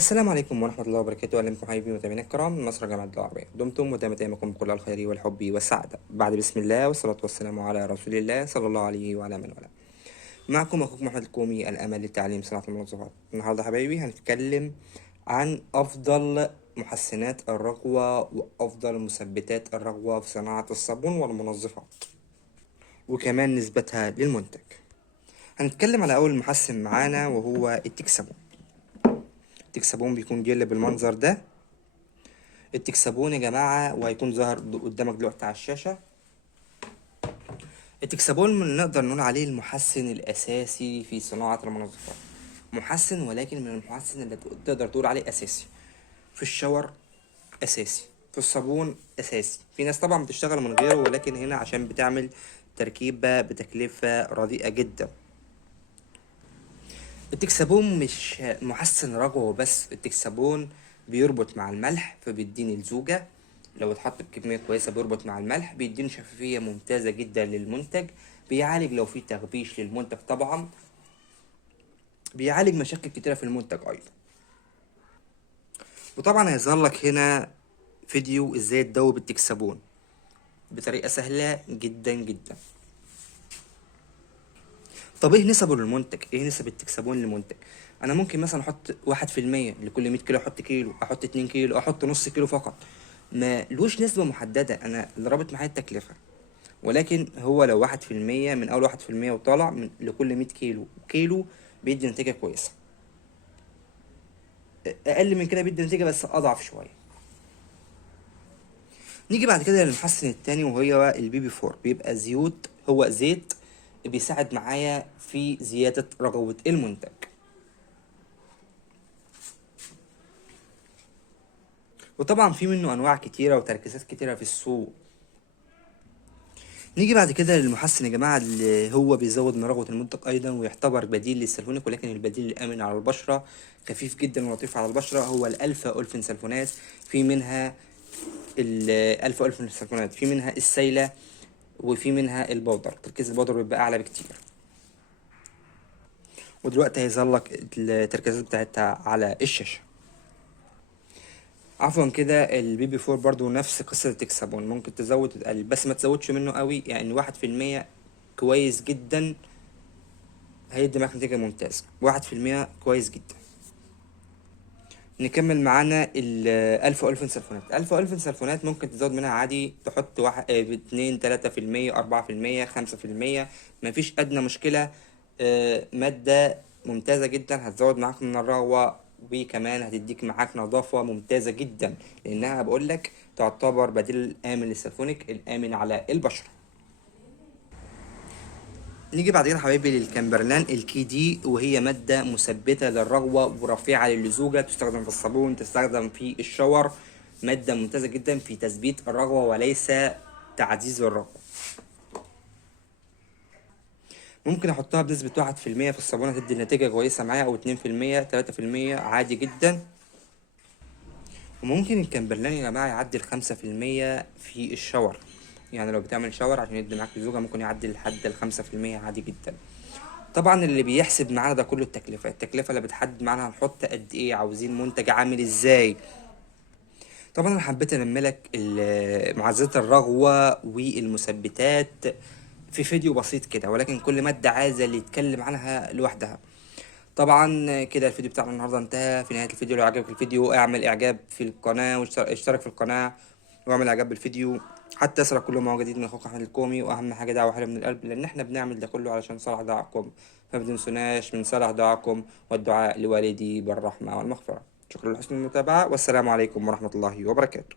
السلام عليكم ورحمة الله وبركاته. أهلا بكم حبايبي متابعينا الكرام من مصر جامعة العربية. دمتم ودامتكم بكل الخير والحب والسعادة. بعد بسم الله والصلاة والسلام على رسول الله صلى الله عليه وعلى من والاه. معكم أخوكم محمد الكومي، الأمل للتعليم صناعة المنظفات. النهاردة حبايبي هنتكلم عن أفضل محسنات الرغوة وأفضل مثبتات الرغوة في صناعة الصابون والمنظفات، وكمان نسبتها للمنتج. هنتكلم على أول محسن معانا وهو التكسبون. التكسبون بيكون جل بالمنظر ده. التكسبون يا جماعة وهيكون ظاهر قدامك دلوقتي على الشاشة. التكسبون نقدر نقول عليه المحسن الأساسي في صناعة المنظفات. محسن، ولكن من المحسن اللي تقدر تقول عليه أساسي. في الشاور أساسي، في الصابون أساسي. في ناس طبعا بتشتغل من غيره، ولكن هنا عشان بتعمل تركيبة بتكلفة رديئة جدا. التكسبون مش محسن رغوة بس، التكسبون بيربط مع الملح فبيديني الزوجة. لو اتحط بكمية كويسة بيربط مع الملح بيديني شفافية ممتازة جدا للمنتج. بيعالج لو في تغبيش للمنتج، طبعا بيعالج مشاكل كتيرة في المنتج أيضا. وطبعا هيظهر لك هنا فيديو ازاي تدوب التكسبون بطريقة سهلة جدا جدا. طب ايه نسبه للمنتج؟ ايه نسب التكسبون للمنتج؟ انا ممكن مثلا احط 1% لكل 100 كيلو، احط كيلو، احط 2 كيلو، احط نص كيلو فقط. ما لوش نسبة محددة، انا اللي رابط معايا التكلفة. ولكن هو لو 1% من اول 1% وطالع من لكل 100 كيلو كيلو بيدي نتيجة كويسة. اقل من كده بيدي نتيجة بس اضعف شوية. نيجي بعد كده للمحسن التاني وهو البي بي 4. بيبقى زيوت، هو زيت بيساعد معايا في زيادة رغوة المنتج. وطبعا في منه انواع كتيره وتركيزات كتيره في السوق. نيجي بعد كده للمحسن يا جماعه اللي هو بيزود من رغوه المنتج ايضا، ويعتبر بديل للسلفونيك، ولكن البديل الامن على البشره، خفيف جدا ولطيف على البشره، هو الالفا اولفين سلفونات. في منها الالفا اولفين سلفونات، في منها السايله وفي منها البودر. تركيز البودر بيبقى اعلى بكتير. ودلوقتي هيظهر لك التركيزات بتاعتها على الشاشه. عفوا كده، البي بي فور برضو نفس قصة التكسبون، ممكن تزود وتقلل بس ما تزودش منه قوي. يعني 1% كويس جدا، هيدي معاك نتيجة ممتازة. 1% كويس جدا. نكمل معانا الألفا ألفين سلفونات. ألفا ألفين سلفونات ممكن تزود منها عادي، تحط واحد، اتنين، 3%، 4%، 5%، مفيش أدنى مشكلة. مادة ممتازة جدا، هتزود معاك من الرغوة، وكمان هتديك معاك نظافة ممتازة جدا، لأنها بقولك تعتبر بديل آمن للسلفونيك، الآمن على البشرة. نيجي بعد كده حبايبي للكامبرلان الكي دي، وهي مادة مثبتة للرغوة ورفيعة للزوجة، تستخدم في الصابون، تستخدم في الشاور. مادة ممتازة جدا في تثبيت الرغوة وليس تعزيز الرغوة. ممكن احطها بنسبة 1% في الصابون، هتدي نتيجة كويسة معايا، او 2%، 3% عادي جدا. وممكن الكامبرلان يا جماعة يعدي 5% في الشاور. يعني لو بتعمل شاور عشان يدي معاك الزوجة ممكن يعدي لحد 5% عادي جدا. طبعا اللي بيحسب معانا ده كله التكلفة اللي بتحدد معانا هنحط قد ايه، عاوزين منتج عامل ازاي. طبعا انا حبيت انملك معززات الرغوة والمثبتات في فيديو بسيط كده، ولكن كل مادة عايزة اللي يتكلم عنها لوحدها. طبعا كده الفيديو بتاعنا النهارده انتهى. في نهاية الفيديو لو عجبك الفيديو اعمل اعجاب في القناة واشترك في القناة واعمل اعجاب بالفيديو، حتى يصلك كل ما هو جديد من اخوك احمد الكومي. واهم حاجة دعوة حلوة من القلب، لان احنا بنعمل ده كله علشان صلاح دعائكم، فما تنسوناش من صلاح دعائكم والدعاء لوالدي بالرحمة والمغفرة. شكرا لحسن المتابعة، والسلام عليكم ورحمة الله وبركاته.